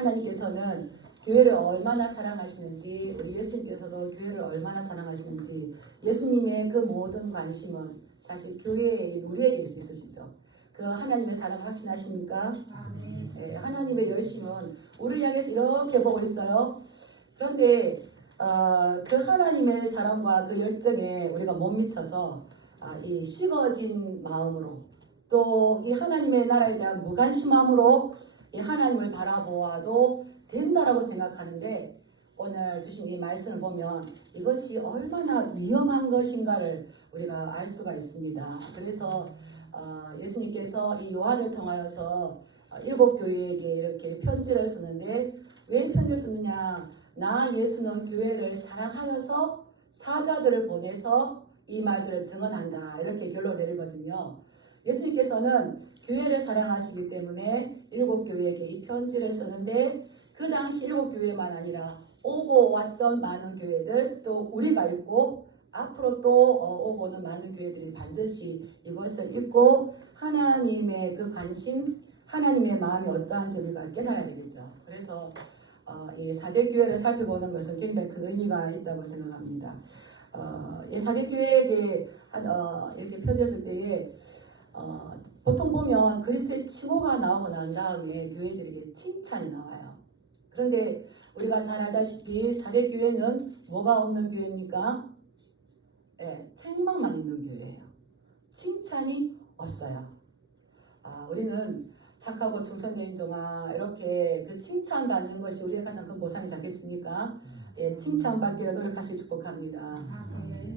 하나님께서는 교회를 얼마나 사랑하시는지, 우리 예수님께서도 교회를 얼마나 사랑하시는지, 예수님의 그 모든 관심은 사실 교회에 우리에게 있으시죠. 그 하나님의 사랑 확신하십니까? 네, 하나님의 열심은 우리를 향해서 이렇게 보고 있어요. 그런데 그 하나님의 사랑과 그 열정에 우리가 못 미쳐서 이 식어진 마음으로 또 이 하나님의 나라에 대한 무관심함으로 이 하나님을 바라보아도 된다라고 생각하는데, 오늘 주신 이 말씀을 보면 이것이 얼마나 위험한 것인가를 우리가 알 수가 있습니다. 그래서 예수님께서 이 요한을 통하여서 7교회에게 이렇게 편지를 쓰는데, 왜 편지를 쓰느냐? 나 예수는 교회를 사랑하여서 사자들을 보내서 이 말들을 증언한다, 이렇게 결론을 내리거든요. 예수님께서는 교회를 사랑하시기 때문에 7교회에게 이 편지를 쓰는데, 그 당시 7교회만 아니라 오고 왔던 많은 교회들, 또 우리가 읽고 앞으로 또 오고 오는 많은 교회들이 반드시 이것을 읽고 하나님의 그 관심, 하나님의 마음이 어떠한지 우리가 깨달아야 되겠죠. 그래서 이 4대 교회를 살펴보는 것은 굉장히 큰 의미가 있다고 생각합니다. 이 4대 교회에게 이렇게 펴졌을 때에 보통 보면 그리스도의 칭호가 나오고 난 다음에 교회들에게 칭찬이 나와요. 그런데 우리가 잘 알다시피 4대 교회는 뭐가 없는 교회입니까? 네, 책망만 있는 교회예요. 칭찬이 없어요. 우리는 착하고 충성된 인종아, 이렇게 그 칭찬받는 것이 우리의 가장 큰 보상이지 않겠습니까? 예, 칭찬받기를 노력하시기 축복합니다.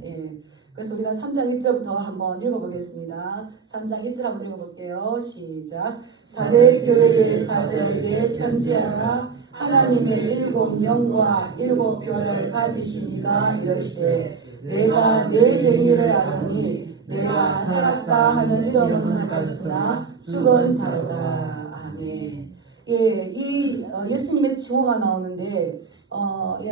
예, 그래서 우리가 3장 1절부터 한번 읽어보겠습니다. 3장 1절 한번 읽어볼게요. 시작. 4대 교회의 사자에게 편지하라. 하나님의 7영과 7뼈를 가지시니가 이러시되, 내가 내 행위를 아노니 내가 살았다 하는 이름은 가졌으나 죽은 자로다. 아멘. 예, 이 예수님의 칭호가 나오는데,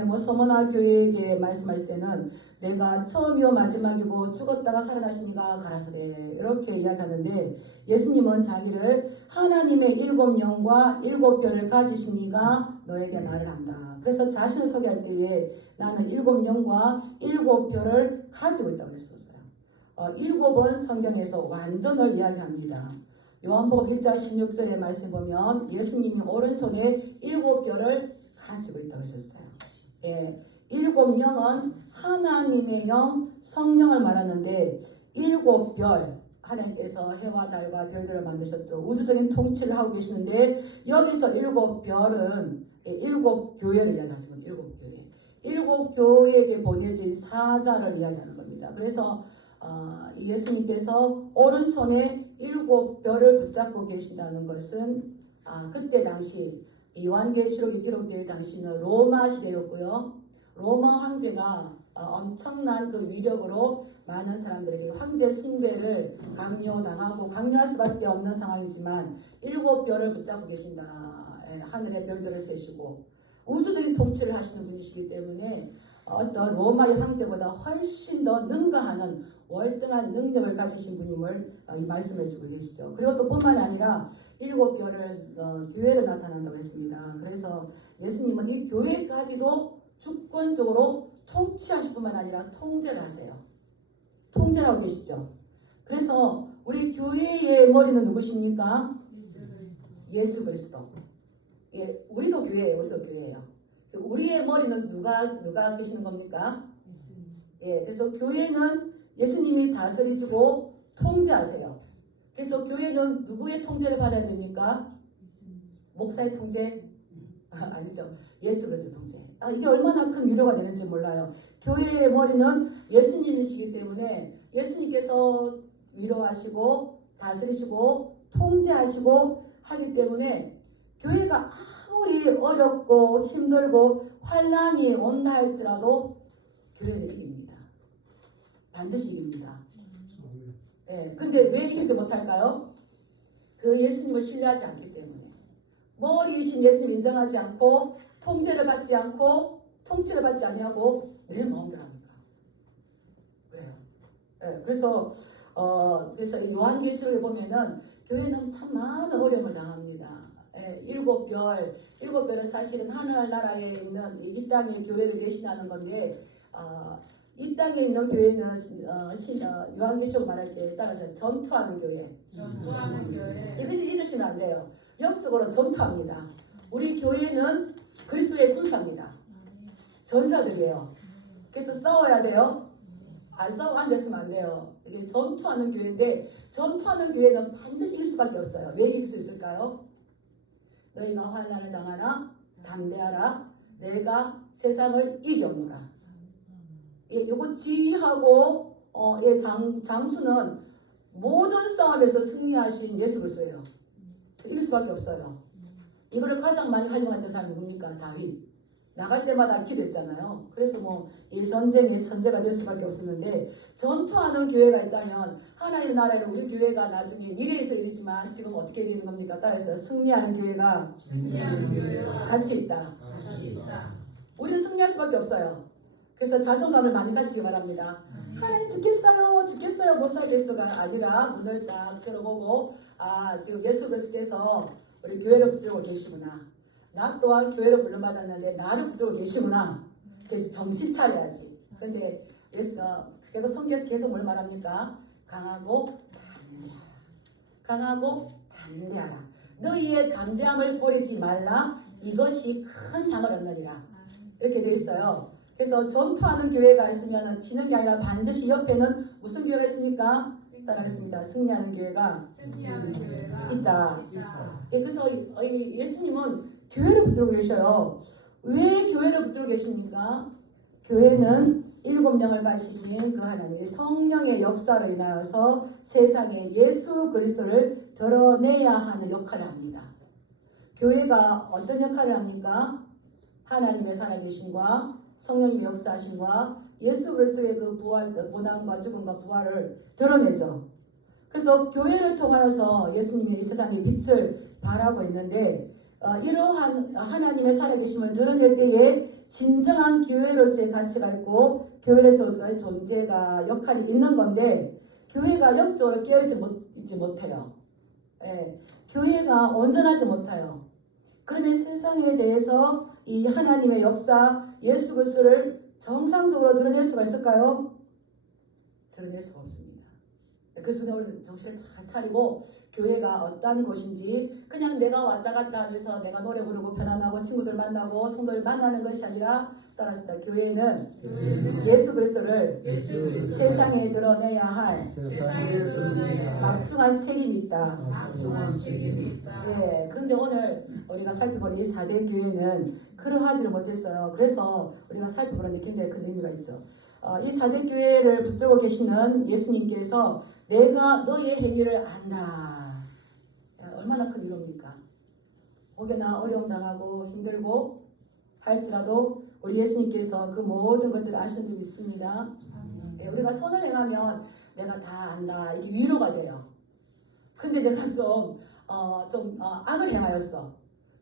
뭐 서머나 교회에게 말씀할 때는 내가 처음이요 마지막이고 죽었다가 살아나시니가 가라사대, 이렇게 이야기하는데, 예수님은 자기를 하나님의 7영과 7뼈를 가지시니가 너에게 말을 한다. 그래서 자신을 소개할 때에 나는 7영과 7뼈를 가지고 있다고 했었어요. 7은 성경에서 완전을 이야기합니다. 요한복음 1장 16절의 말씀 보면 예수님이 오른손에 7뼈를 가지고 있다고 하셨어요. 예, 7영은 하나님의 영, 성령을 말하는데, 7별, 하나님께서 해와 달과 별들을 만드셨죠. 우주적인 통치를 하고 계시는데, 여기서 7별은 7교회를 이야기하죠. 7교회. 7교회에게 보내진 사자를 이야기하는 겁니다. 그래서 예수님께서 오른손에 7별을 붙잡고 계신다는 것은 그때 당시 요한계시록이 기록될 당시는 로마 시대였고요. 로마 황제가 엄청난 그 위력으로 많은 사람들에게 황제 숭배를 강요당하고 강요할 수밖에 없는 상황이지만 7별을 붙잡고 계신다. 하늘의 별들을 세시고 우주적인 통치를 하시는 분이시기 때문에 어떤 로마의 황제보다 훨씬 더 능가하는 월등한 능력을 가지신 분임을 말씀해 주고 계시죠. 그리고 또 뿐만 아니라 7별을 교회로 나타난다고 했습니다. 그래서 예수님은 이 교회까지도 주권적으로 통치하실 뿐만 아니라 통제를 하세요. 통제를 하고 계시죠. 그래서 우리 교회의 머리는 누구십니까? 예수 그리스도. 예, 우리도 교회예요. 우리도 교회예요. 우리의 머리는 누가 계시는 겁니까? 예, 그래서 교회는 예수님이 다스리시고 통제하세요. 그래서 교회는 누구의 통제를 받아야 됩니까? 목사의 통제? 아니죠. 예수 그리스도 통제. 이게 얼마나 큰 위로가 되는지 몰라요. 교회의 머리는 예수님이시기 때문에 예수님께서 위로하시고 다스리시고 통제하시고 하기 때문에 교회가 아무리 어렵고 힘들고 환난이 온다 할지라도 교회는 이깁니다. 반드시 이깁니다. 예, 근데 왜 이기지 못할까요? 그 예수님을 신뢰하지 않기 때문에. 머리이신 예수님 인정하지 않고 통제를 받지 않고 통치를 받지 아니하고 내 마음대로 합니까? 그래요. 예, 그래서 이 요한계시록에 보면은 교회는 참 많은 어려움을 당합니다. 7 일곱 별은 사실은 하늘나라에 있는 이 땅의 교회를 대신하는 건데 이 땅에 있는 교회는 요한계시록 말할 때 따라서 전투하는 교회. 전투하는 교회. 이거 잊으시면 안 돼요. 영적으로 전투합니다. 우리 교회는 그리스도의 군사입니다. 전사들이에요. 그래서 싸워야 돼요. 안 싸우고 앉았으면 안 돼요. 이게 전투하는 교회인데 전투하는 교회는 반드시 이길 수밖에 없어요. 왜 이길 수 있을까요? 너희가 환난을 당하나 담대하라. 내가 세상을 이겨노라. 예, 요거 지휘하고 장수는 모든 싸움에서 승리하신 예수 그리스도예요. 이길 수밖에 없어요. 이거를 가장 많이 활용했던 사람이 누굽니까? 다윗. 나갈 때마다 기도했잖아요. 그래서 이 전쟁의 천재가 될 수밖에 없었는데 전투하는 교회가 있다면 하나님 나라에는 우리 교회가 나중에 미래에서 이르지만 지금 어떻게 되는 겁니까? 따라서 승리하는 교회가 같이 있다. 우리는 승리할 수밖에 없어요. 그래서 자존감을 많이 가지기 바랍니다. 하나님 죽겠어요 못 살겠어가 아니라 눈을 딱 들어보고 지금 예수 그리스도께서 우리 교회를 붙들고 계시구나. 나 또한 교회를 불러받았는데 나를 붙들고 계시구나. 그래서 정신 차려야지. 근데 그래서 성경에서 계속 뭘 말합니까? 강하고 담대하라. 너희의 담대함을 버리지 말라. 이것이 큰 상을 얻느니라. 이렇게 되어 있어요. 그래서 전투하는 교회가 있으면 지는 게 아니라 반드시 옆에는 무슨 교회가 있습니까? 따라하겠습니다. 승리하는 교회가 있다. 그래서 예수님은 교회를 붙들고 계셔요. 왜 교회를 붙들고 계십니까? 교회는 7장을 가지신 그 하나님의 성령의 역사로 인하여서 세상에 예수 그리스도를 드러내야 하는 역할을 합니다. 교회가 어떤 역할을 합니까? 하나님의 살아계심과 성령님의 역사하심과 예수 그리스도의 그 부활, 고난과 죽음과 부활을 드러내죠. 그래서 교회를 통하여서 예수님이 이 세상의 빛을 발하고 있는데 이러한 하나님의 살아계심을 드러낼 때에 진정한 교회로서의 가치가 있고 교회로서의 존재가 역할이 있는 건데 교회가 영적으로 깨어있지 못해요. 교회가 온전하지 못해요. 그러면 세상에 대해서 이 하나님의 역사, 예수 그리스도를 정상적으로 드러낼 수가 있을까요? 드러낼 수가 없습니다. 그래서 오늘 정신을 다 차리고 교회가 어떤 곳인지 그냥 내가 왔다 갔다 하면서 내가 노래 부르고 편안하고 친구들 만나고 성도들 만나는 것이 아니라 따라서 교회는 예수 그리스도를 세상에 드러내야 할 막중한 책임이 있다. 예, 근데 오늘 우리가 살펴보는 이 4대 교회는 그러하지를 못했어요. 그래서 우리가 살펴보는데 굉장히 큰 의미가 있죠. 이 4대 교회를 붙들고 계시는 예수님께서 내가 너의 행위를 안다. 얼마나 큰 위로입니까? 혹여나 어려움 당하고 힘들고 할지라도 우리 예수님께서 그 모든 것들을 아시는 줄 믿습니다. 우리가 선을 행하면 내가 다 안다. 이게 위로가 돼요. 근데 내가 좀 악을 행하였어.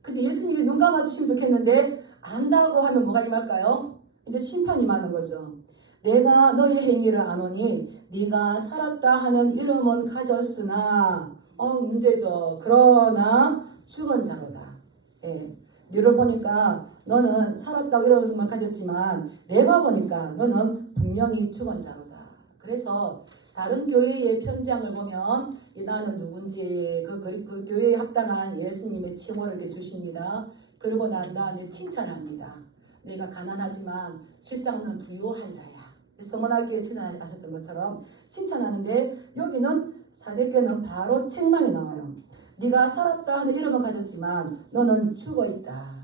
근데 예수님이 눈 감아주시면 좋겠는데 안다고 하면 뭐가 임할까요? 이제 심판이 임하는 거죠. 내가 너의 행위를 아노니 네가 살았다 하는 이름은 가졌으나 문제죠. 그러나 죽은 자로다. 너를 보니까 너는 살았다고 이름만 가졌지만 내가 보니까 너는 분명히 죽은 자로다. 그래서 다른 교회의 편지함을 보면 나는 누군지 그 교회에 합당한 예수님의 칭호를 이렇게 주십니다. 그러고 난 다음에 칭찬합니다. 내가 가난하지만 실상은 부유한 자야. 성원학교에 칭찬하셨던 것처럼 칭찬하는데 여기는 사대교는 바로 책망이 나와요. 네가 살았다 하는 이름은 가졌지만 너는 죽어있다.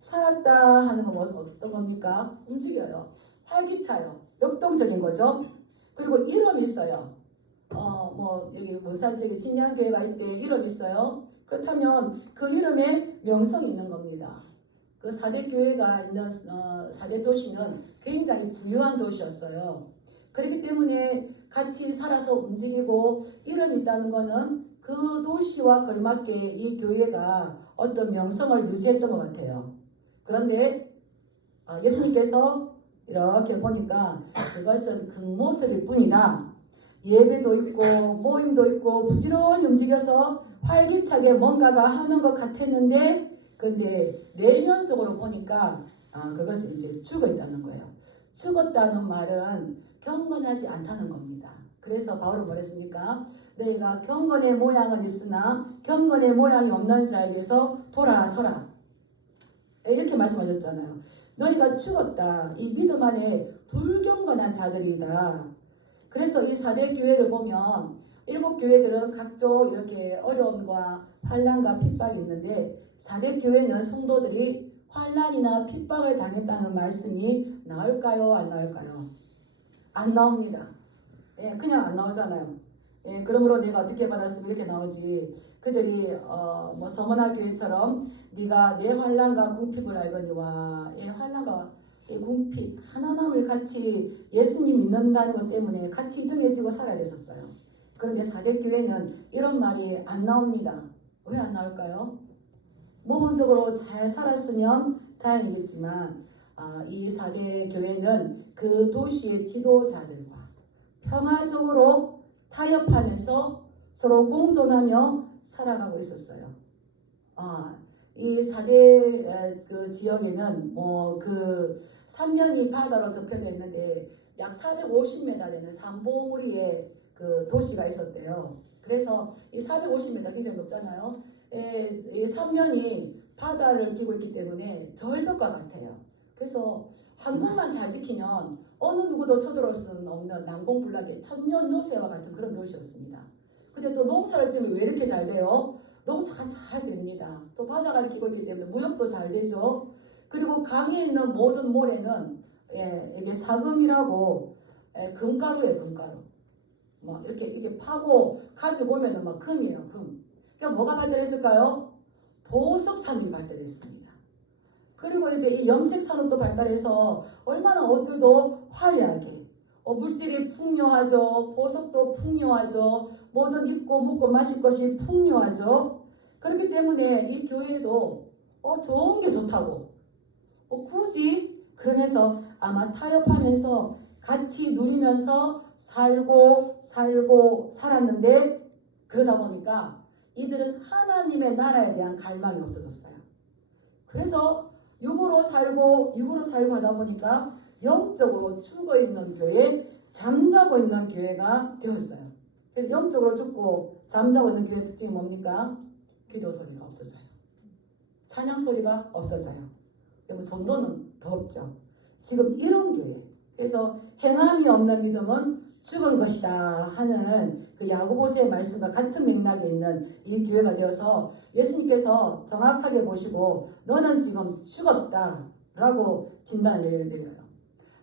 살았다 하는 건 어떤 겁니까? 움직여요. 활기차요. 역동적인 거죠. 그리고 이름이 있어요. 여기 문산적인 신양교회가 있대 이름이 있어요. 그렇다면 그 이름에 명성이 있는 겁니다. 그 4대 교회가 있는 4대 도시는 굉장히 부유한 도시였어요. 그렇기 때문에 같이 살아서 움직이고 이름이 있다는 것은 그 도시와 걸맞게 이 교회가 어떤 명성을 유지했던 것 같아요. 그런데 예수님께서 이렇게 보니까 그것은 겉모습일 뿐이다. 예배도 있고 모임도 있고 부지런히 움직여서 활기차게 뭔가가 하는 것 같았는데 근데 내면적으로 보니까 그것은 이제 죽어 있다는 거예요. 죽었다는 말은 경건하지 않다는 겁니다. 그래서 바울은 뭐랬습니까? 너희가 경건의 모양은 있으나 경건의 모양이 없는 자에게서 돌아서라. 이렇게 말씀하셨잖아요. 너희가 죽었다. 이 믿음 안에 불경건한 자들이다. 그래서 이 4대 교회를 보면 7교회들은 각종 이렇게 어려움과 환난과 핍박이 있는데 4대 교회는 성도들이 환난이나 핍박을 당했다는 말씀이 나올까요? 안 나올까요? 안 나옵니다. 예, 그냥 안 나오잖아요. 예, 그러므로 내가 어떻게 받았으면 이렇게 나오지. 그들이 뭐 서머나 교회처럼 네가 내 환난과 궁핍을 알거니와 예, 환난과 이 궁핍, 가난함을 같이 예수님 믿는다는 것 때문에 같이 등해지고 살아야 됐었어요. 그런데 4대 교회는 이런 말이 안 나옵니다. 왜 안 나올까요? 모범적으로 잘 살았으면 다행이겠지만 이 4대 교회는 그 도시의 지도자들과 평화적으로 타협하면서 서로 공존하며 살아가고 있었어요. 이 4대 그 지역에는 뭐 그 삼면이 바다로 접혀져 있는데 약 450m 되는 삼봉우리의 그 도시가 있었대요. 그래서 이 450m 굉장히 높잖아요. 이 삼면이 바다를 끼고 있기 때문에 절벽과 같아요. 그래서 한 곳만 잘 지키면 어느 누구도 쳐들어올 수는 없는 난공불락의 천년 요새와 같은 그런 도시였습니다. 근데 또 농사를 지으면 왜 이렇게 잘 돼요? 농사가 잘 됩니다. 또 바다가 끼고 있기 때문에 무역도 잘 되죠. 그리고 강에 있는 모든 모래는 이게 사금이라고 금가루예요, 금가루. 막 이렇게 파고 가지고 오면은 막 금이에요, 금. 그러니까 뭐가 발달했을까요? 보석산업이 발달했습니다. 그리고 이제 이 염색 산업도 발달해서 얼마나 옷들도 화려하게 물질이 풍요하죠. 보석도 풍요하죠. 뭐든 입고 먹고 마실 것이 풍요하죠. 그렇기 때문에 이 교회도 좋은 게 좋다고 굳이 그러면서 아마 타협하면서 같이 누리면서 살고 살았는데 그러다 보니까 이들은 하나님의 나라에 대한 갈망이 없어졌어요. 그래서 육으로 살고 하다 보니까 영적으로 죽어있는 교회, 잠자고 있는 교회가 되었어요. 그래서 영적으로 죽고 잠자고 있는 교회 특징이 뭡니까? 기도 소리가 없어져요. 찬양 소리가 없어져요. 그리고 전도는 더 없죠. 지금 이런 교회. 그래서 행함이 없는 믿음은 죽은 것이다 하는 그 야고보서의 말씀과 같은 맥락에 있는 이 교회가 되어서 예수님께서 정확하게 보시고 너는 지금 죽었다 라고 진단을 내려요.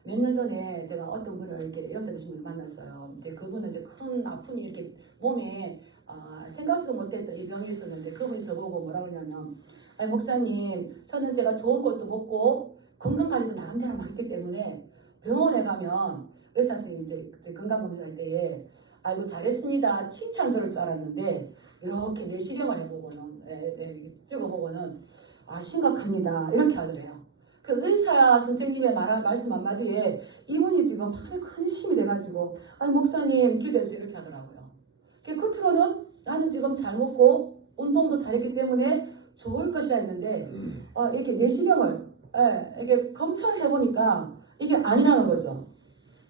몇 년 전에 제가 어떤 분을 이렇게 여자신 분을 만났어요. 근데 그분은 이제 큰 아픔이 이렇게 몸에 생각지도 못했던 이 병이 있었는데 그분이 저보고 뭐라고 하냐면 아니 목사님 저는 제가 좋은 것도 먹고 건강관리도 나름대로 맞기 때문에 병원에 가면 의사 선생님이 이제 건강검진할 때에 아이고 잘했습니다 칭찬 들을 줄 알았는데 이렇게 내시경을 해보고는 찍어보고는 심각합니다 이렇게 하더래요. 그 의사 선생님의 말씀 한마디에 이분이 지금 하루 근심이 돼가지고 아니 목사님 기도해주세요 이렇게 하더라고요. 겉으로는 나는 지금 잘 먹고 운동도 잘했기 때문에 좋을 것이라 했는데 이렇게 내시경을 이게 검사를 해보니까 이게 아니라는 거죠.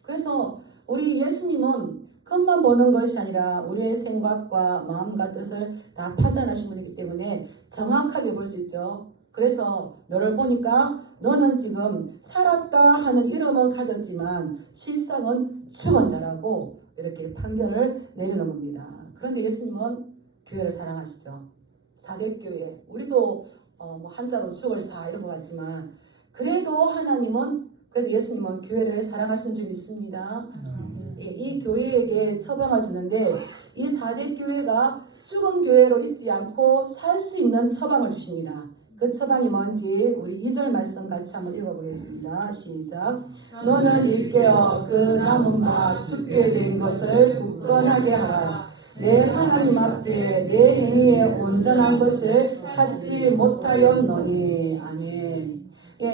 그래서 우리 예수님은 겉만 보는 것이 아니라 우리의 생각과 마음과 뜻을 다 판단하신 분이기 때문에 정확하게 볼 수 있죠. 그래서 너를 보니까 너는 지금 살았다 하는 이름은 가졌지만 실상은 죽은 자라고 이렇게 판결을 내리는 겁니다. 그런데 예수님은 교회를 사랑하시죠. 4대 교회 우리도 뭐 한자로 죽을 사 이런 것 같지만 그래도 그래도 예수님은 교회를 사랑하시는 줄 믿습니다. 이 교회에게 처방을 주는데 이 4대 교회가 죽은 교회로 있지 않고 살 수 있는 처방을 주십니다. 그 처방이 뭔지 우리 2절 말씀 같이 한번 읽어보겠습니다. 시작. 너는 일깨어 그 남은 바 죽게 된 것을 굳건하게 하라. 내 하나님 앞에 내 행위에 온전한 것을 찾지 못하였노니. 아멘.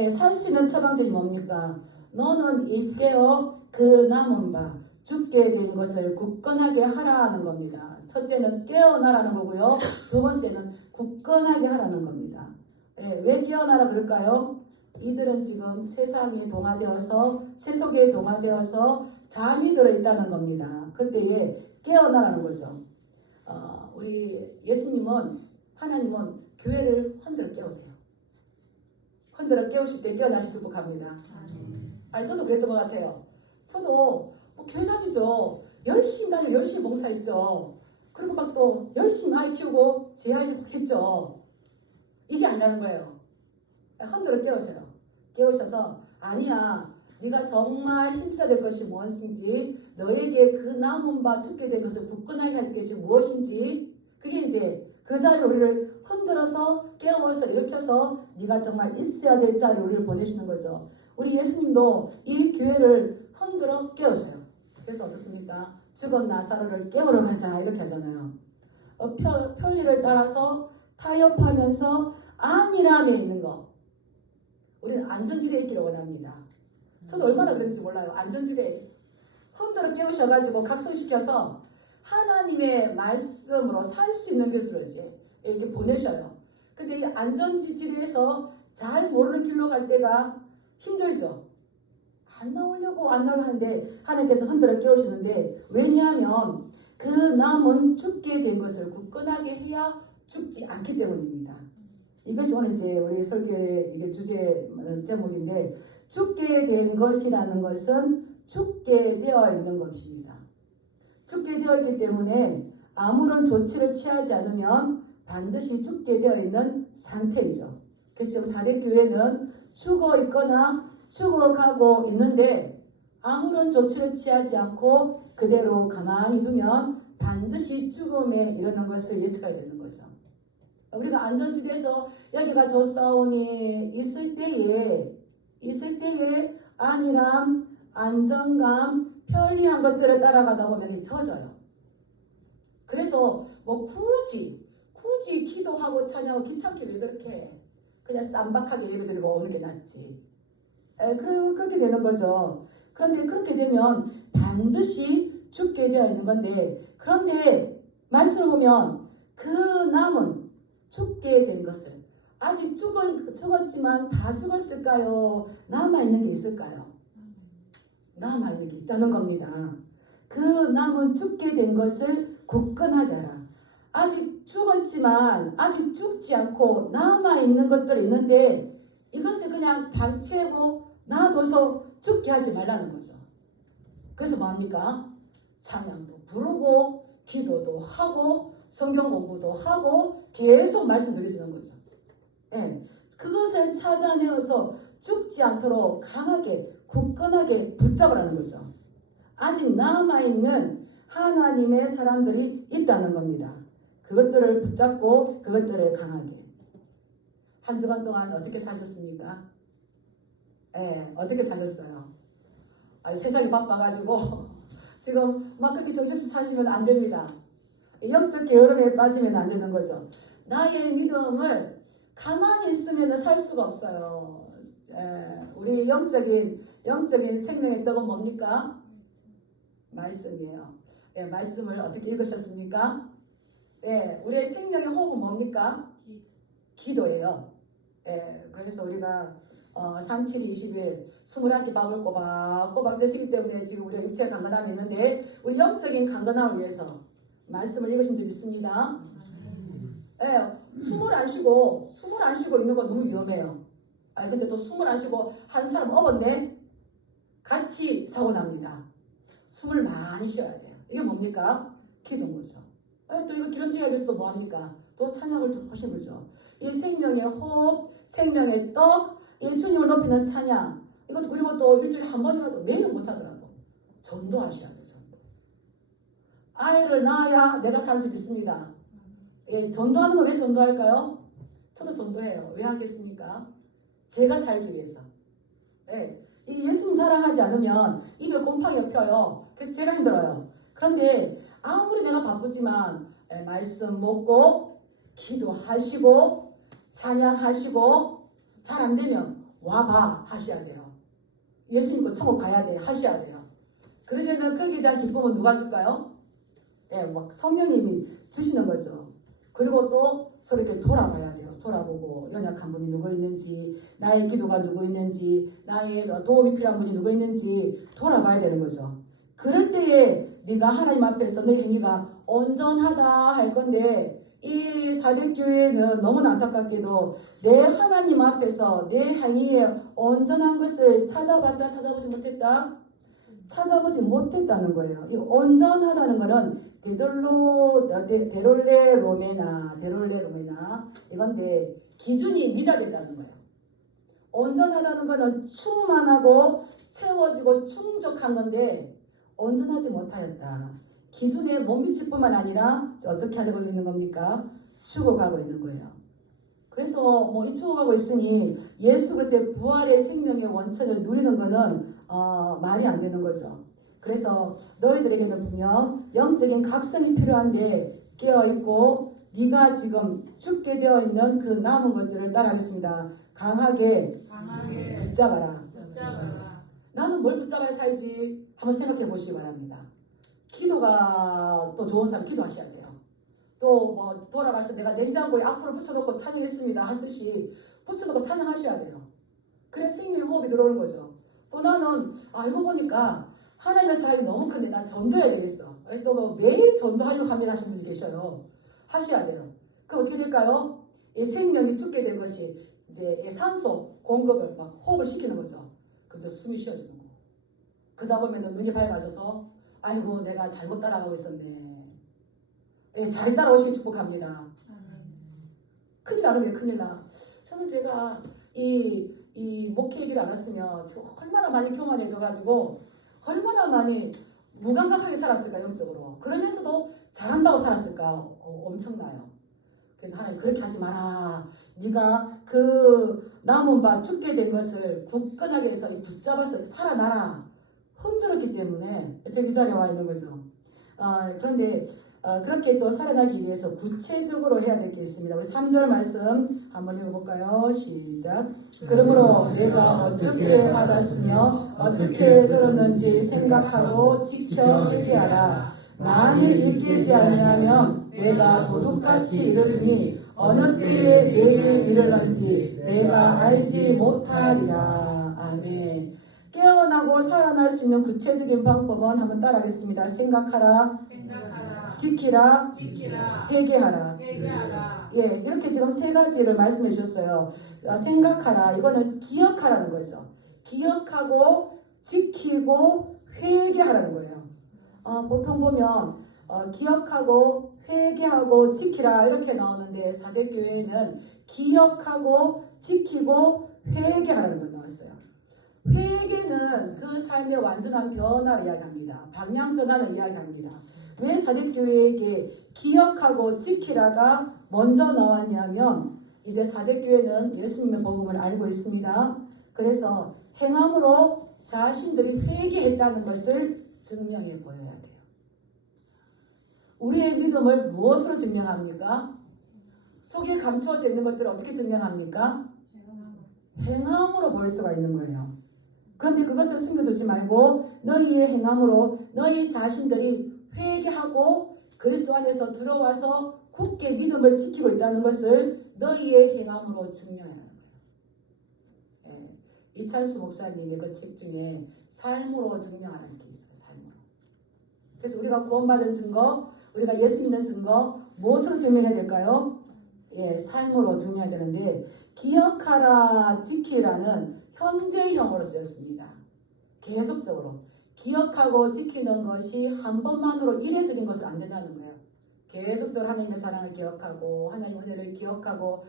살 수 있는 처방전이 뭡니까? 너는 일깨어 그 남은 바 죽게 된 것을 굳건하게 하라는 겁니다. 첫째는 깨어나라는 거고요. 두 번째는 굳건하게 하라는 겁니다. 왜 깨어나라 그럴까요? 이들은 지금 세상에 동화되어서 세속에 동화되어서 잠이 들어있다는 겁니다. 그때에 깨어나라는 거죠. 우리 예수님은 하나님은 교회를 흔들어 깨우세요. 흔들어 깨우실 때 깨어나시 축복합니다. 아니 저도 그랬던 것 같아요. 저도 교회 다니죠. 열심히 다니고 열심히 봉사했죠. 그리고 막 또 열심히 아이 키우고 제 할 했죠. 이게 아니라는 거예요. 흔들어 깨우셔요. 깨우셔서 아니야. 네가 정말 힘써야 될 것이 무엇인지 너에게 그 남은 바 죽게 된 것을 굳건하게 할 것이 무엇인지 그게 이제 그 자리에 우리를 흔들어서 깨워서 일으켜서 네가 정말 있어야 될 자리에 우리를 보내시는 거죠. 우리 예수님도 이 교회를 흔들어 깨우셔요. 그래서 어떻습니까? 죽은 나사로를 깨우러 가자 이렇게 하잖아요. 편리를 따라서 타협하면서 안일함에 있는 거. 우리는 안전지대에 있기를 원합니다. 저도 얼마나 그런지 몰라요. 안전지대에 흔들어 깨우셔가지고 각성시켜서 하나님의 말씀으로 살 수 있는 곳으로 이렇게 보내셔요. 근데 이 안전지대에서 잘 모르는 길로 갈 때가 힘들죠. 안 나오려고 하는데 하나님께서 흔들어 깨우시는데 왜냐하면 그 남은 죽게 된 것을 굳건하게 해야 죽지 않기 때문입니다. 이것이 오늘 이제 우리 설교의 이게 주제 제목인데 죽게 된 것이라는 것은 죽게 되어 있는 것입니다. 죽게 되어 있기 때문에 아무런 조치를 취하지 않으면 반드시 죽게 되어 있는 상태이죠. 그래서 지금 4대 교회는 죽어 있거나 죽어가고 있는데 아무런 조치를 취하지 않고 그대로 가만히 두면 반드시 죽음에 이르는 것을 예측하게 되는 거죠. 우리가 안전지대에서 여기가 좋사오니 있을 때에 안일함, 안정감, 편리한 것들을 따라가다 보면 젖어요. 그래서 뭐 굳이 기도하고 찬양하고 귀찮게 왜 그렇게 해? 그냥 쌈박하게 예배드리고 오는 게 낫지. 그렇게 되는 거죠. 그런데 그렇게 되면 반드시 죽게 되어 있는 건데 그런데 말씀을 보면 그 남은 죽게 된 것을 아직 죽었지만 다 죽었을까요? 남아있는 게 있을까요? 남아있는 게 있다는 겁니다. 그 남은 죽게 된 것을 굳건하게 하라. 아직 죽었지만 아직 죽지 않고 남아있는 것들이 있는데 이것을 그냥 방치하고 놔둬서 죽게 하지 말라는 거죠. 그래서 뭐합니까? 찬양도 부르고 기도도 하고 성경 공부도 하고 계속 말씀 드리시는 거죠. 그것을 찾아내어서 죽지 않도록 강하게 굳건하게 붙잡으라는 거죠. 아직 남아있는 하나님의 사람들이 있다는 겁니다. 그것들을 붙잡고 그것들을 강하게. 한 주간 동안 어떻게 사셨습니까? 어떻게 사셨어요? 세상이 바빠가지고 지금 막 그렇게 정신없이 사시면 안 됩니다. 영적 게으름에 빠지면 안 되는 거죠. 나의 믿음을 가만히 있으면 살 수가 없어요. 우리 영적인 생명의 떡은 뭡니까? 말씀이에요. 말씀을 어떻게 읽으셨습니까? 우리의 생명의 호흡은 뭡니까? 기도예요. 그래서 우리가 3, 7, 20일 21끼 밥을 꼬박꼬박 드시기 때문에 지금 우리가 육체의 강건함이 있는데 우리 영적인 강건함을 위해서 말씀을 읽으신 줄 믿습니다. 숨을 안 쉬고 있는 건 너무 위험해요. 근데 또 숨을 안 쉬고 한 사람 업었네? 같이 사고 납니다. 숨을 많이 쉬어야 돼요. 이게 뭡니까? 기도인 거죠. 또 이거 기름지게 하기 위해서도 뭐합니까? 또 찬양을 또 하시면서 이 생명의 호흡, 생명의 떡, 이 주님을 높이는 찬양 이것도 그리고 또 일주일에 한 번이라도 매일은 못하더라도 전도하셔야 돼요. 전도. 아이를 낳아야 내가 사는지 믿습니다. 전도하는 건 왜 전도할까요? 저도 전도해요. 왜 하겠습니까? 제가 살기 위해서. 이 예수님 자랑하지 않으면 입에 곰팡이가 펴요. 그래서 제가 힘들어요. 그런데 아무리 내가 바쁘지만 말씀 먹고 기도하시고 찬양하시고 잘 안 되면 와봐 하셔야 돼요. 예수님 거 천국 가야 돼 하셔야 돼요. 그러면은 거기에 대한 기쁨은 누가 줄까요? 예, 막 성령님이 주시는 거죠. 그리고 또 서로 이렇게 돌아봐야 돼요. 돌아보고 연약한 분이 누구 있는지, 나의 기도가 누구 있는지, 나의 도움이 필요한 분이 누구 있는지 돌아봐야 되는 거죠. 그럴 때에 네가 하나님 앞에서 내 행위가 온전하다 할 건데, 이 사대교회는 너무나 안타깝게도 내 하나님 앞에서 내 행위에 온전한 것을 찾아봤다 찾아보지 못했다? 찾아보지 못했다는 거예요. 이 온전하다는 거는 데롤레 로메나 이건데 기준이 미달됐다는 거예요. 온전하다는 거는 충만하고 채워지고 충족한 건데 온전하지 못하였다. 기준에 못 미칠 뿐만 아니라 어떻게 하고 있는 겁니까? 죽어가고 있는 거예요. 그래서 뭐 이 죽어가고 있으니 예수 그리스도의 부활의 생명의 원천을 누리는 거는 말이 안 되는 거죠. 그래서 너희들에게는 분명 영적인 각성이 필요한데 깨어있고 네가 지금 죽게 되어 있는 그 남은 것들을 따라하겠습니다. 강하게 붙잡아라. 나는 뭘 붙잡아야 살지? 한번 생각해 보시기 바랍니다. 기도가 또 좋은 사람 기도하셔야 돼요. 또 뭐 돌아가서 내가 냉장고에 앞으로 붙여놓고 찬양했습니다 하듯이 붙여놓고 찬양하셔야 돼요. 그래 생명의 호흡이 들어오는 거죠. 또 나는 알고 보니까 하나님의 사랑이 너무 큰데 나 전도해야 되겠어. 또 뭐 매일 전도하려고 합니다 하시는 분이 계셔요. 하셔야 돼요. 그럼 어떻게 될까요? 이 생명이 죽게 된 것이 이제 산소 공급을 막 호흡을 시키는 거죠. 그럼 이제 숨이 쉬어지는 거고. 그러다 보면 눈이 밝아져서 아이고 내가 잘못 따라가고 있었네. 예, 잘 따라오시길 축복합니다. 큰일 나는 거예요. 큰일 나. 저는 제가 이 목회 일을 안 했으면 제가 얼마나 많이 교만해져가지고 얼마나 많이 무감각하게 살았을까 영적으로. 그러면서도 잘한다고 살았을까 엄청나요. 그래서 하나님 그렇게 하지 마라. 네가 그 남은 바 죽게 된 것을 굳건하게 해서 붙잡아서 살아나라. 흔들었기 때문에 제가 이 자리에 와 있는 거죠. 그런데 그렇게 또 살아나기 위해서 구체적으로 해야 될 게 있습니다. 우리 3절 말씀 한번 읽어볼까요? 시작. 그러므로 내가 어떻게 받았으며 어떻게 들었는지 생각하고 지켜 회개하라. 만일 일깨지 아니하면 내가 도둑같이 이르리니 어느 때에 내게 이르는지 내가 알지 못하리라. 아멘. 깨어나고 살아날 수 있는 구체적인 방법은 한번 따라하겠습니다. 생각하라. 지키라, 회개하라. 예, 이렇게 지금 세 가지를 말씀해 주셨어요. 생각하라, 이거는 기억하라는 거죠. 기억하고, 지키고, 회개하라는 거예요. 보통 보면 기억하고, 회개하고, 지키라 이렇게 나오는데 사대교회는 기억하고, 지키고, 회개하라는 걸 나왔어요. 회개는 그 삶의 완전한 변화를 이야기합니다. 방향 전환을 이야기합니다. 왜 사대교회에게 기억하고 지키라가 먼저 나왔냐면 이제 사대교회는 예수님의 복음을 알고 있습니다. 그래서 행함으로 자신들이 회개했다는 것을 증명해 보여야 돼요. 우리의 믿음을 무엇으로 증명합니까? 속에 감추어져 있는 것들을 어떻게 증명합니까? 행함으로 볼 수가 있는 거예요. 그런데 그것을 숨겨두지 말고 너희의 행함으로 너희 자신들이 회개하고 그리스도 안에서 들어와서 굳게 믿음을 지키고 있다는 것을 너희의 행함으로 증명하는 거예요. 예, 이찬수 목사님의 그 책 중에 삶으로 증명하는 게 있어요. 삶으로. 그래서 우리가 구원받은 증거, 우리가 예수 믿는 증거 무엇으로 증명해야 될까요? 예, 삶으로 증명해야 되는데 기억하라, 지키라는 현재형으로 쓰였습니다. 계속적으로. 기억하고 지키는 것이 한 번만으로 이례적인 것은 안 된다는 거예요. 계속적으로 하나님의 사랑을 기억하고 하나님의 은혜를 기억하고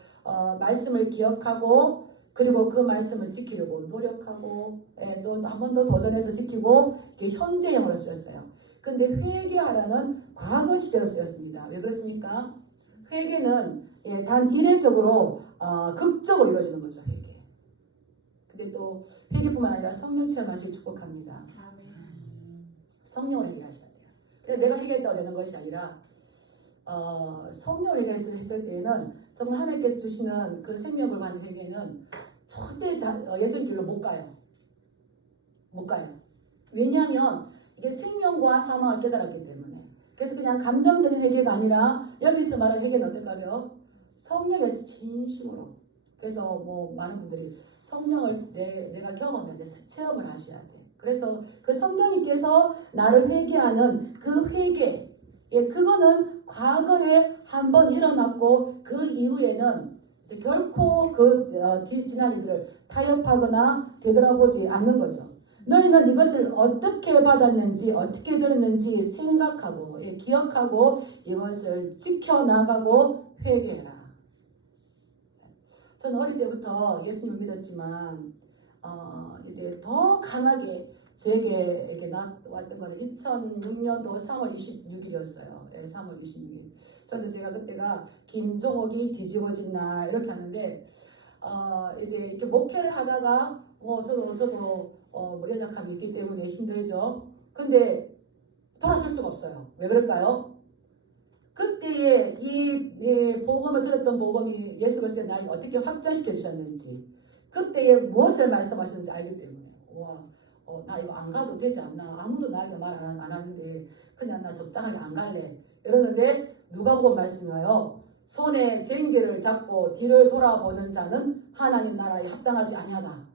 말씀을 기억하고 그리고 그 말씀을 지키려고 노력하고 또 한 번 더 도전해서 지키고 이게 현재형으로 쓰였어요. 근데 회개하라는 과거 시제로 쓰였습니다. 왜 그렇습니까? 회개는 단 이례적으로 극적으로 이루어지는 거죠. 회개. 근데 또 회개뿐만 아니라 성령 체험하시길 축복합니다. 성령을 회개하셔야 돼요. 그래서 내가 회개했다고 되는 것이 아니라 성령을 회개했을 때에는 정말 하나님께서 주시는 그 생명을 받는 회개는 절대 예전 길로 못 가요. 못 가요. 왜냐하면 이게 생명과 사망을 깨달았기 때문에. 그래서 그냥 감정적인 회개가 아니라 여기서 말하는 회개는 어떨까요? 성령에서 진심으로. 그래서 뭐 많은 분들이 성령을 내가 경험해야 돼. 체험을 하셔야 돼. 그래서 그 성령님께서 나를 회개하는 그 회개, 예, 그거는 과거에 한번 일어났고 그 이후에는 이제 결코 지난 일들을 타협하거나 되돌아보지 않는 거죠. 너희는 이것을 어떻게 받았는지 어떻게 들었는지 생각하고, 예, 기억하고 이것을 지켜나가고 회개해라. 저는 어릴 때부터 예수님을 믿었지만 이제 더 강하게 제게 이렇게 나왔던 거는 2006년도 3월 26일이었어요. 예, 3월 26일. 저는 제가 그때가 김종옥이 뒤집어진 날 이렇게 하는데 이제 이렇게 목회를 하다가 저도 연약함이 있기 때문에 힘들죠. 근데 돌아설 수가 없어요. 왜 그럴까요? 그때 이 복음을 들었던 복음이 예수 그리스도의 나에게 어떻게 확장시켜 주셨는지, 그때에 무엇을 말씀하시는지 알기 때문에 나 이거 안 가도 되지 않나, 아무도 나에게 말 안 하는데 그냥 나 적당하게 안 갈래 이러는데 누가복음 말씀이 와요. 손에 쟁기를 잡고 뒤를 돌아보는 자는 하나님 나라에 합당하지 아니하다.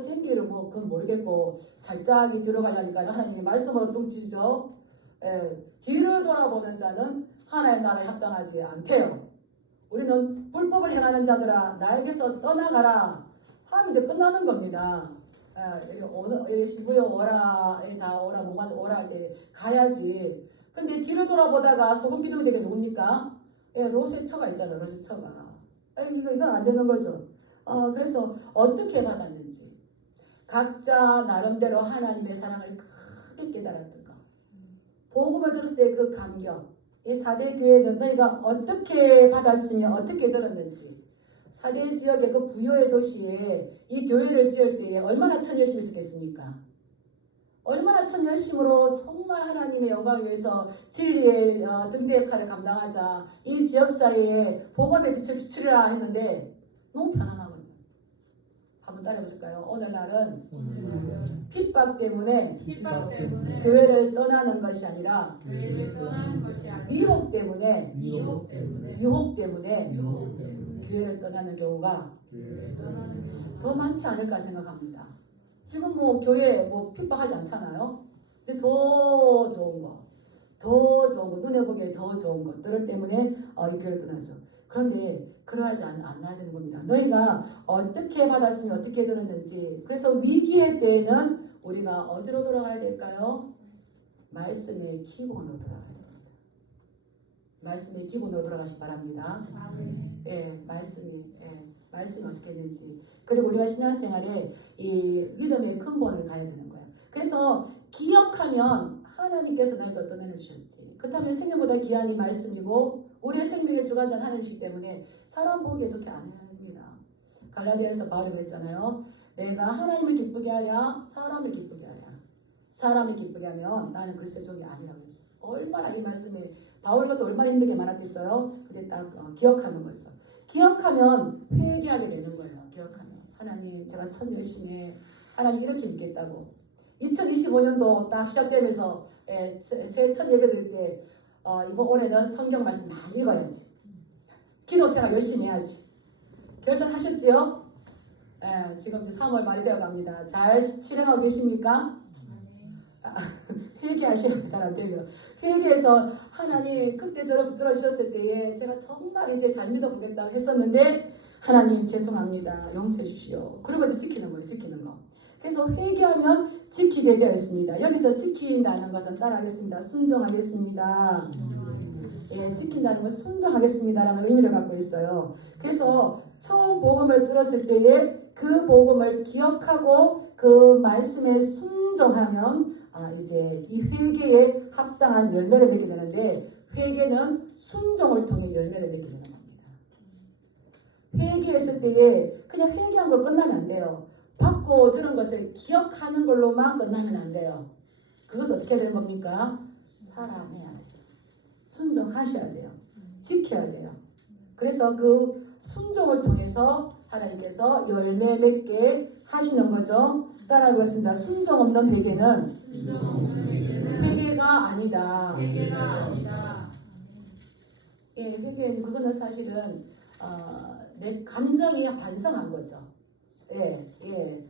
쟁기를 그건 모르겠고 살짝 뒤로 가려니까 하나님이 말씀으로 뚝 치죠. 예, 뒤를 돌아보는 자는 하나님 나라에 합당하지 않대요. 우리는 불법을 행하는 자들아 나에게서 떠나가라 하면 이제 끝나는 겁니다. 오늘 신부여 오라, 다 오라, 목마저 오라 할 때 가야지. 근데 뒤를 돌아보다가 소금 기둥이 되게 누굽니까? 예, 롯의 처가 있잖아요. 롯의 처가. 이건 안 되는 거죠. 그래서 어떻게 받았는지 각자 나름대로 하나님의 사랑을 크게 깨달았던 것. 복음을 들었을 때 그 감격. 이 4대 교회는 너희가 어떻게 받았으며 어떻게 들었는지. 4대 지역의 그 부여의 도시에 이 교회를 지을 때에 얼마나 천열심이 있었겠습니까? 얼마나 천열심으로 정말 하나님의 영광을 위해서 진리의 등대 역할을 감당하자 이 지역사회에 복음의 빛을 비추리라 했는데 너무 편안하거든요. 한번 따라해보실까요? 오늘날은 핍박 때문에 교회를 떠나는 것이 아니라 미혹 때문에 유혹 때문에 교회를 떠나는 경우가 더 많지 않을까 생각합니다. 지금 교회 핍박하지 않잖아요. 근데 더 좋은 거, 눈에 보기에 더 좋은 것들 때문에 이 교회를 떠나죠. 그런데 그러하지 않아야 되는 겁니다. 너희가 어떻게 받았으면 어떻게 들었는지. 그래서 위기의 때에는 우리가 어디로 돌아가야 될까요? 말씀의 기본으로 돌아가야 됩니다. 말씀의 기본으로 돌아가시기 바랍니다. 예, 말씀이 어떻게 되는지. 그리고 우리가 신앙생활에 이 믿음의 근본을 가야 되는 거예요. 그래서 기억하면 하나님께서 나에게 어떤 은혜를 주셨지. 그렇다면 생명보다 귀한 이 말씀이고 우리의 생명의 주관자는 하나님이시기 때문에 사람 보기에 좋게 안 해야 합니다. 갈라디아에서 바울이 그랬잖아요. 내가 하나님을 기쁘게 하랴 사람을 기쁘게 하랴. 사람을 기쁘게 하면 나는 그리스도의 종이 아니라고 했어요. 얼마나 이 말씀이 바울과도 얼마나 힘들게 말았겠어요. 근데 딱 기억하는 거죠. 기억하면 회개하게 되는 거예요. 기억하면 하나님 제가 천열심에 하나님 이렇게 믿겠다고. 2025년도 딱 시작되면서 새 첫 예배 드릴 때 이번 올해는 성경 말씀 많이 읽어야지. 기도 생활 열심히 해야지. 결단하셨지요? 지금 이제 3월 말이 되어 갑니다. 잘 실행하고 계십니까? 회개하셔야 잘 안 되면. 회개해서 하나님 그때 저를 붙들어 주셨을 때에 제가 정말 이제 잘 믿어보겠다고 했었는데 하나님 죄송합니다. 용서해 주시오. 그리고 이제 지키는 거예요. 지키는 거. 그래서 회개하면 지키게 되어 있습니다. 여기서 지킨다는 것은 따라하겠습니다. 순종하겠습니다. 예, 지킨다는 건 순종하겠습니다라는 의미를 갖고 있어요. 그래서 처음 복음을 들었을 때에 그 복음을 기억하고 그 말씀에 순종하면 이제 이 회개에 합당한 열매를 맺게 되는데 회개는 순종을 통해 열매를 맺게 되는 겁니다. 회개했을 때에 그냥 회개한 걸 끝나면 안 돼요. 받고 들은 것을 기억하는 걸로만 끝나면 안 돼요. 그것은 어떻게 되는 겁니까? 살아내야 돼요. 순종하셔야 돼요. 지켜야 돼요. 그래서 그 순종을 통해서 하나님께서 열매 맺게 하시는 거죠. 따라해보겠습니다. 순종 없는 회개는 회개가 아니다. 예, 회개는 그거는 사실은 내 감정이 반성한 거죠. 내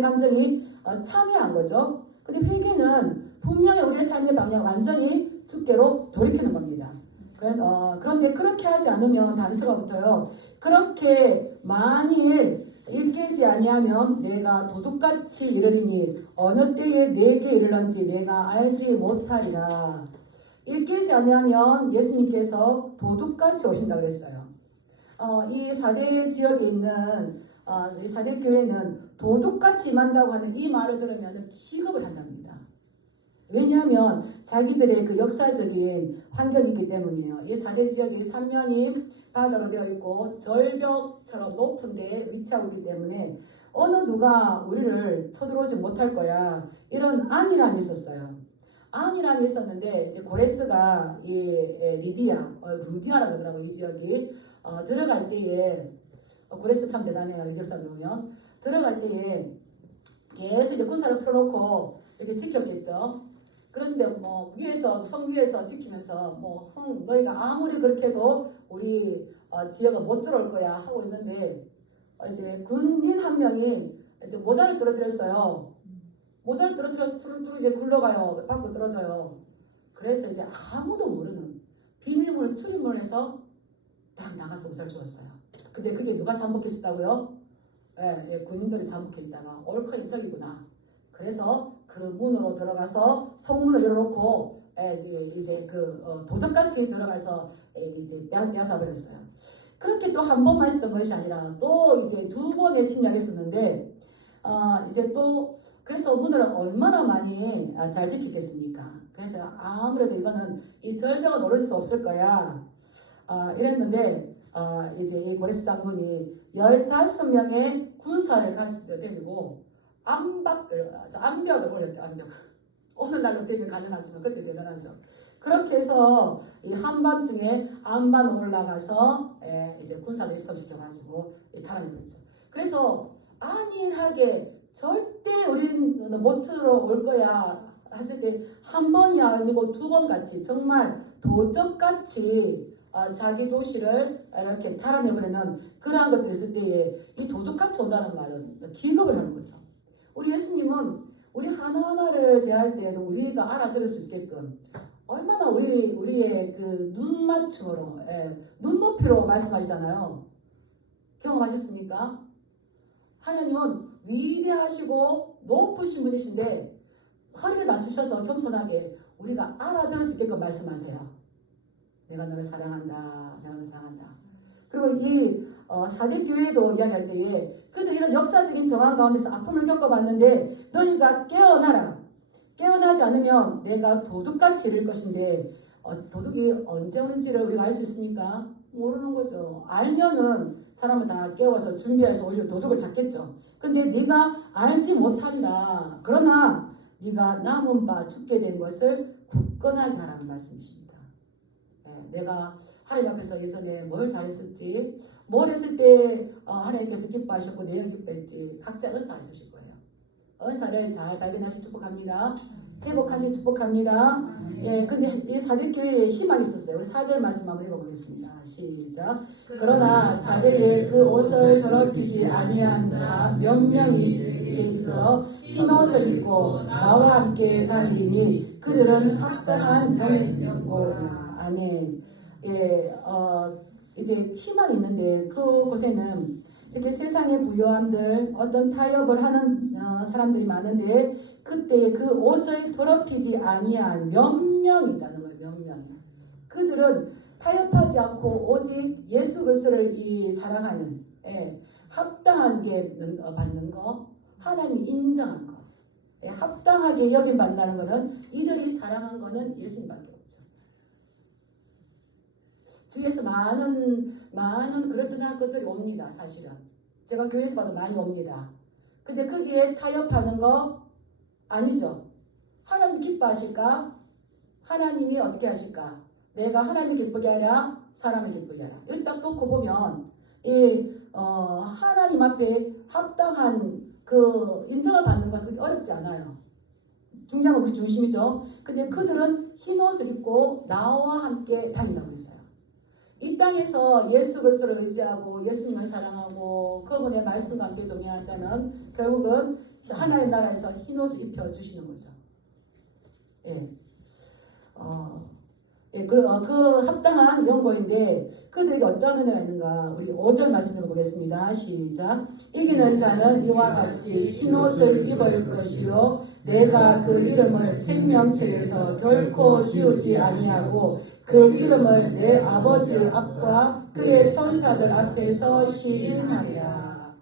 감정이 참여한 거죠. 근데 회개는 분명히 우리의 삶의 방향 완전히 주께로 돌이키는 겁니다. 그런데 그렇게 하지 않으면 단서가 붙어요. 그렇게 만일 일깨지 아니하면 내가 도둑같이 이르리니 어느 때에 내게 이르는지 내가 알지 못하리라. 일깨지 아니하면 예수님께서 도둑같이 오신다 그랬어요. 이 4대 지역에 있는 이 4대 교회는 도둑같이 임한다고 하는 이 말을 들으면 기겁을 한답니다. 왜냐하면 자기들의 그 역사적인 환경이 있기 때문이에요. 이 4대 지역이 3면이 바다로 되어 있고 절벽처럼 높은 데에 위치하고 있기 때문에 어느 누가 우리를 쳐들어오지 못할 거야. 이런 안일함이 있었어요. 안일함이 있었는데 이제 고레스가 이 루디아라고 하더라고요. 이 지역이 들어갈 때에 고레스 참 대단해요. 이 역사 보면 들어갈 때에 계속 이제 군사를 풀어놓고 이렇게 지켰겠죠. 그런데 뭐 성 위에서 지키면서 너희가 아무리 그렇게 해도 우리 지역은 못 들어올 거야 하고 있는데 이제 군인 한 명이 이제 모자를 떨어뜨렸어요. 모자를 떨어뜨려 이제 굴러가요. 밖으로 떨어져요. 그래서 이제 아무도 모르는 비밀문을 출입문을 해서 딱 나가서 모자를 주었어요. 근데 그게 누가 잠복했었다고요? 군인들이 잠복했다가 옳고 이적이구나. 그래서 그 문으로 들어가서 성문을 열어놓고 이제 도적같이 들어가서 이제 빼앗아버렸어요. 그렇게 또 한 번만 했던 것이 아니라 또 이제 2번의 침략이 있었는데 이제 또 그래서 문을 얼마나 많이 잘 지키겠습니까? 그래서 아무래도 이거는 이 절벽은 오를 수 없을 거야. 이랬는데 이제 이 고레스 장군이 15명의 군사를 데리고 암벽을 올렸대. 암벽을. 오늘날로 되면 가능하지만 그때 대단하죠. 그렇게 해서 이 한밤중에 안반 올라가서 이제 군사를 입성시켜가지고 탈환해버렸죠. 그래서 안일하게 절대 우린 못 들어올 거야 했을 때 한 번이 아니고 2번 같이 정말 도적같이 자기 도시를 이렇게 탈환해버리는 그러한 것들이 있을 때에 이 도둑같이 온다는 말은 기겁을 하는 거죠. 우리 예수님은 우리 하나하나를 대할 때에도 우리가 알아들을 수 있게끔 얼마나 우리의 그 눈맞춤으로 눈높이로 말씀하시잖아요. 경험하셨습니까? 하나님은 위대하시고 높으신 분이신데 허리를 낮추셔서 겸손하게 우리가 알아들을 수 있게끔 말씀하세요. 내가 너를 사랑한다. 내가 너를 사랑한다. 그리고 이 4대 교회도 이야기할 때에 그들 이런 역사적인 정황 가운데서 아픔을 겪어봤는데 너희가 깨어나라. 깨어나지 않으면 내가 도둑같이 이를 것인데 도둑이 언제 오는지를 우리가 알 수 있습니까? 모르는 거죠. 알면은 사람을 다 깨워서 준비해서 오히려 도둑을 잡겠죠. 근데 네가 알지 못한다. 그러나 네가 남은 바 죽게 된 것을 굳건하게 하라는 말씀이십니다. 내가 하나님 앞에서 예전에 뭘 잘했을지, 뭘 했을 때 하나님께서 기뻐하셨고 내가 기뻐했지 각자 은사가 있으실 거예요. 은사를 잘 발견하시 축복합니다. 회복하시 축복합니다. 근데 이 4대 교회에 희망이 있었어요. 우리 4절 말씀 한번 읽어보겠습니다. 시작. 그러나 4대에 그 옷을 더럽히지 아니한 자 몇 명이 있어 흰 옷을 입고 나와 함께 달리니 그들은 합당한 영고라. 아멘. 이제 희망이 있는데 그곳에는 이렇게 세상의 부요함들 어떤 타협을 하는 사람들이 많은데 그때 그 옷을 더럽히지 아니한 몇 명 있다는 거예요. 몇 명. 그들은 타협하지 않고 오직 예수 그리스도를 사랑하는 합당하게 받는 거, 하나님 인정한 거, 합당하게 여김 받는다는 거는 이들이 사랑한 거는 예수님밖에 없죠. 주위에서 많은 그럴듯한 것들이 옵니다. 사실은 제가 교회에서 봐도 많이 옵니다. 근데 거기에 타협하는 거 아니죠. 하나님 기뻐하실까? 하나님이 어떻게 하실까? 내가 하나님을 기쁘게 하라, 사람을 기쁘게 하라. 여기 딱 놓고 보면 하나님 앞에 합당한 그 인정을 받는 것은 그렇게 어렵지 않아요. 중요한 건 우리 중심이죠. 근데 그들은 흰 옷을 입고 나와 함께 다닌다고 했어요. 이 땅에서 예수 그리스도를 의지하고 예수님을 사랑하고 그분의 말씀과 함께 동행하자면 결국은 하나님 나라에서 흰 옷을 입혀 주시는 거죠. 예. 그 합당한 연고인데 그들에게 어떠한 은혜가 있는가? 우리 5절 말씀을 보겠습니다. 시작. 이기는 자는 이와 같이 흰 옷을 입을 것이요 내가 그 이름을 생명책에서 결코 지우지 아니하고 그 이름을 내 아버지 앞과 그의 천사들 앞에서 시인하리라.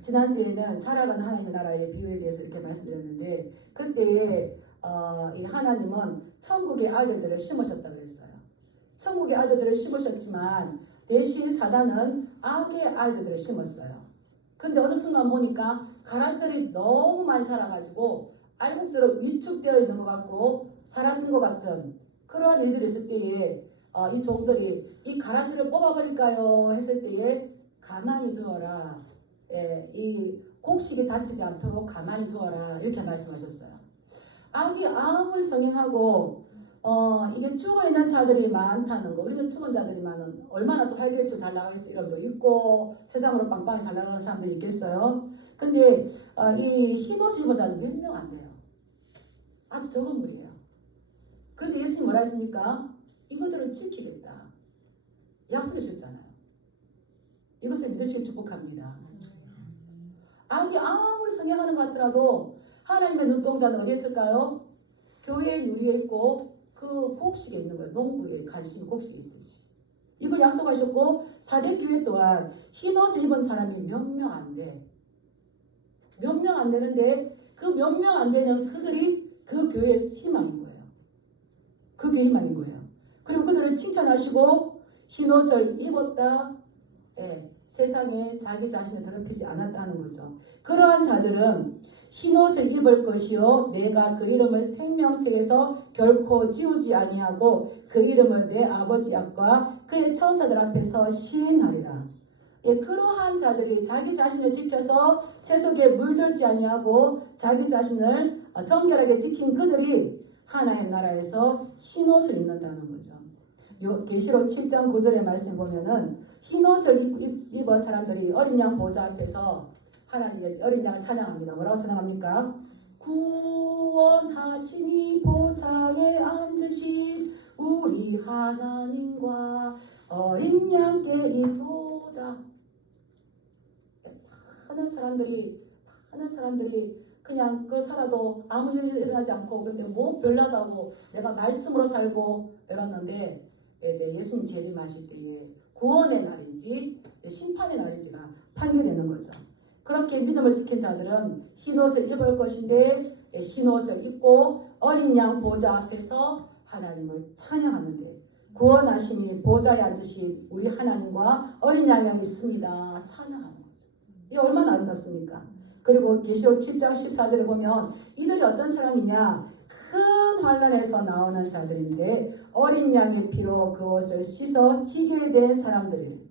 지난주에는 자라가는 하나님의 나라의 비유에 대해서 이렇게 말씀드렸는데 그때에 이 하나님은 천국의 아들들을 심으셨다고 했어요. 천국의 아들들을 심으셨지만 대신 사단은 악의 아들들을 심었어요. 근데 어느 순간 보니까 가라지들이 너무 많이 자라가지고 알곡들은 위축되어 있는 것 같고 사라진 것 같은 그러한 일들이 있을 때에 이 종들이 이 가라지를 뽑아버릴까요? 했을 때에 가만히 두어라. 이 곡식이 다치지 않도록 가만히 두어라. 이렇게 말씀하셨어요. 악이 아무리 성행하고 이게 죽어있는 자들이 많다는 거. 우리가 죽은 자들이 많은 얼마나 또 활개치고 잘 나가겠어 이런 거 있고 세상으로 빵빵히 잘 나가는 사람들이 있겠어요. 근데 이 흰옷을 입은 자는 몇 명 안 돼요. 아주 적은 무리예요. 그런데 예수님 뭐라 했습니까? 이것들을 지키겠다. 약속하셨잖아요. 이것을 믿으시길 축복합니다. 악이 아무리 성행하는 것 같더라도 하나님의 눈동자는 어디에 있을까요? 교회의 유리에 있고 그 곡식에 있는 거예요. 농부의 관심이 곡식에 있듯이. 이걸 약속하셨고 사대교회 또한 흰옷을 입은 사람이 몇 명 안 돼. 몇 명 안 되는데 그 몇 명 안 되는 그들이 그 교회의 희망인 거예요. 그 교회 희망인 거예요. 그리고 그들을 칭찬하시고 흰옷을 입었다. 세상에 자기 자신을 더럽히지 않았다는 거죠. 그러한 자들은 흰옷을 입을 것이요 내가 그 이름을 생명책에서 결코 지우지 아니하고 그 이름을 내 아버지 앞과 그의 천사들 앞에서 시인하리라. 그러한 자들이 자기 자신을 지켜서 세속에 물들지 아니하고 자기 자신을 정결하게 지킨 그들이 하나님 나라에서 흰옷을 입는다는 거죠. 계시록 7장 9절의 말씀 보면은 흰옷을 입은 사람들이 어린 양 보좌 앞에서 하나님의 어린 양을 찬양합니다. 뭐라고 찬양합니까? 구원하시니 보좌에 앉으신 우리 하나님과 어린 양께 있도다. 많은 사람들이 그냥 그 살아도 아무 일 일어나지 않고 그런데 뭐 별나다고 내가 말씀으로 살고 이랬는데 이제 예수님 재림하실 때에 구원의 날인지 심판의 날인지가 판결되는 거죠. 그렇게 믿음을 지킨 자들은 흰옷을 입을 것인데 흰옷을 입고 어린 양 보좌 앞에서 하나님을 찬양하는데 구원하심이 보좌에 앉으신 우리 하나님과 어린 양이 있습니다. 찬양하는 거죠. 이게 얼마나 아름답습니까? 그리고 계시록 7장 14절에 보면 이들이 어떤 사람이냐? 큰 환난에서 나오는 자들인데 어린 양의 피로 그 옷을 씻어 희게 된 사람들이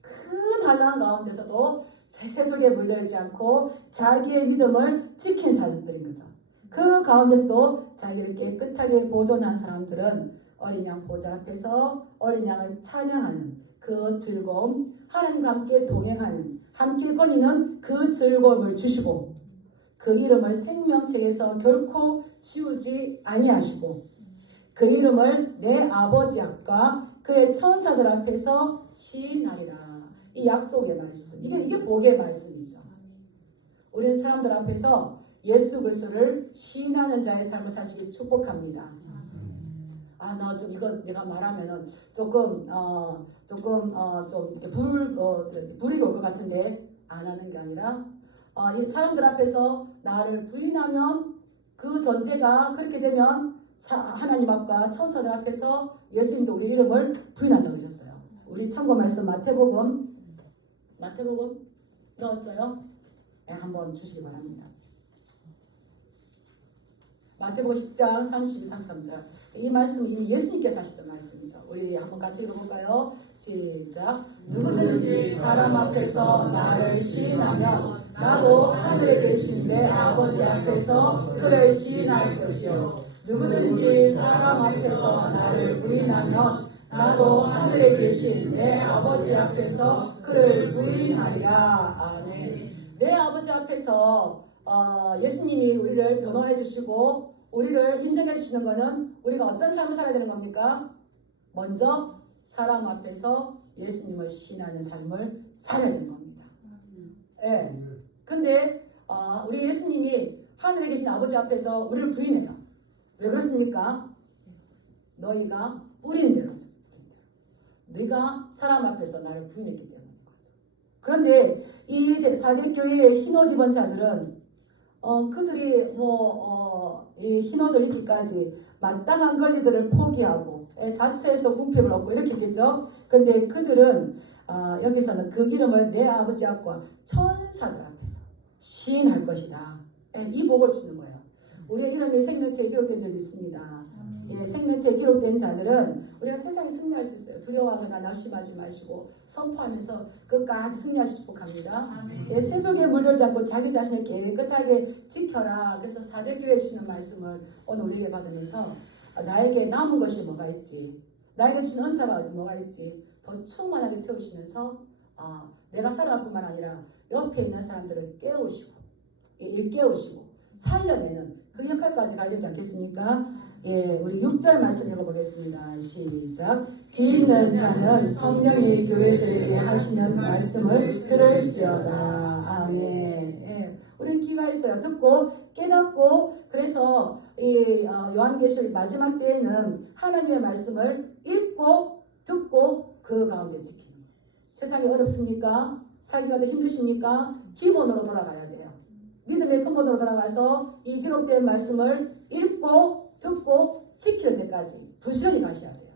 큰 환난 가운데서도 세속에 물들지 않고 자기의 믿음을 지킨 사람들인 거죠. 그 가운데서도 자기를 깨끗하게 보존한 사람들은 어린 양 보좌 앞에서 어린 양을 찬양하는 그 즐거움, 하나님과 함께 동행하는 함께 거니는 그 즐거움을 주시고 그 이름을 생명책에서 결코 지우지 아니하시고 그 이름을 내 아버지 앞과 그의 천사들 앞에서 시인하리라. 이 약속의 말씀. 이게 복의 말씀이죠. 우리는 사람들 앞에서 예수 그리스도를 시인하는 자의 삶을 사시기 축복합니다. 나 좀 이거 내가 말하면은 조금 이렇게 불이익이 올 것 같은데 안 하는 게 아니라 이 사람들 앞에서 나를 부인하면 그 전제가 그렇게 되면 하나님 앞과 천사들 앞에서 예수님도 우리 이름을 부인한다고 하셨어요. 우리 참고 말씀 마태복음 넣었어요? 네, 한번 주시기 바랍니다. 마태복음 10장 32, 33절. 이 말씀은 이미 예수님께서 하시던 말씀이죠. 우리 한번 같이 읽어볼까요? 시작. 누구든지 사람 앞에서 나를 시인하면 나도 하늘에 계신 내 아버지 앞에서 그를 시인할 것이요 누구든지 사람 앞에서 나를 부인하면 나도 하늘에 계신 내 아버지 앞에서 그를 부인하리라. 아멘. 내 아버지 앞에서 예수님이 우리를 변호해 주시고 우리를 인정해 주시는 것은 우리가 어떤 삶을 살아야 되는 겁니까? 먼저 사람 앞에서 예수님을 시인하는 삶을 살아야 되는 겁니다. 예. 근데 우리 예수님이 하늘에 계신 아버지 앞에서 우리를 부인해요. 왜 그렇습니까? 너희가 뿌린 대로 네가 사람 앞에서 나를 부인했기 때문인 거죠. 그런데 이 4대 교회의 흰옷 입은 자들은 그들이 이 흰옷을 입기까지 마땅한 권리들을 포기하고 자체에서 궁핍을 얻고 이렇게 했겠죠. 그런데 그들은 여기서는 그 이름을 내 아버지 앞과 천사들 앞에서 시인할 것이다. 이 복을 주는 거예요. 우리의 이름이 생명체에 기록된 줄 믿습니다. 생명체에 기록된 자들은 우리가 세상에 승리할 수 있어요. 두려워하거나 낙심하지 마시고 선포하면서 끝까지 승리하시 축복합니다. 세속에 물들지 않고 자기 자신을 깨끗하게 지켜라. 그래서 4대 교회 주시는 말씀을 오늘 우리에게 받으면서 나에게 남은 것이 뭐가 있지, 나에게 주신 은사가 뭐가 있지 더 충만하게 채우시면서 내가 살아날 뿐만 아니라 옆에 있는 사람들을 깨우시고 일깨우시고 살려내는 그 역할까지 가야 되지 않겠습니까? 우리 6절 말씀 읽어보겠습니다. 시작. 귀 있는 자는 성령이 교회들에게 하시는 말씀을 들을지어다. 아멘. 우리는 귀가 있어요. 듣고 깨닫고 그래서 이 요한계시록 마지막 때에는 하나님의 말씀을 읽고 듣고 그 가운데 지키는 거예요. 세상이 어렵습니까? 살기가 더 힘드십니까? 기본으로 돌아가야 돼요. 믿음의 근본으로 돌아가서 이 기록된 말씀을 읽고 듣고 지키는 데까지 부지런히 가셔야 돼요.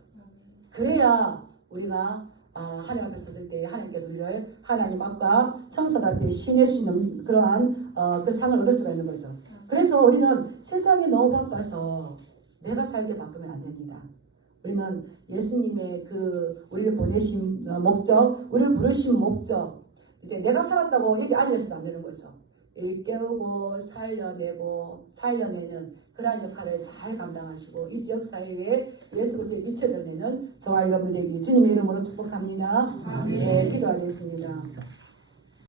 그래야 우리가 하나님 앞에 섰을 때 하나님께서 우리를 하나님 앞과 천사들 앞에 시인해 주시는 그러한 그 상을 얻을 수가 있는 거죠. 그래서 우리는 세상이 너무 바빠서 내가 살게 바쁘면 안 됩니다. 우리는 예수님의 우리를 보내신 목적, 우리를 부르신 목적, 이제 내가 살았다고 얘기 알려서도 안 되는 거죠. 일깨우고 살려내는 그러한 역할을 잘 감당하시고 이 지역 사회에 예수 그리스도의 빛을 드러내는 저와 여러분 되기 주님의 이름으로 축복합니다. 기도하겠습니다.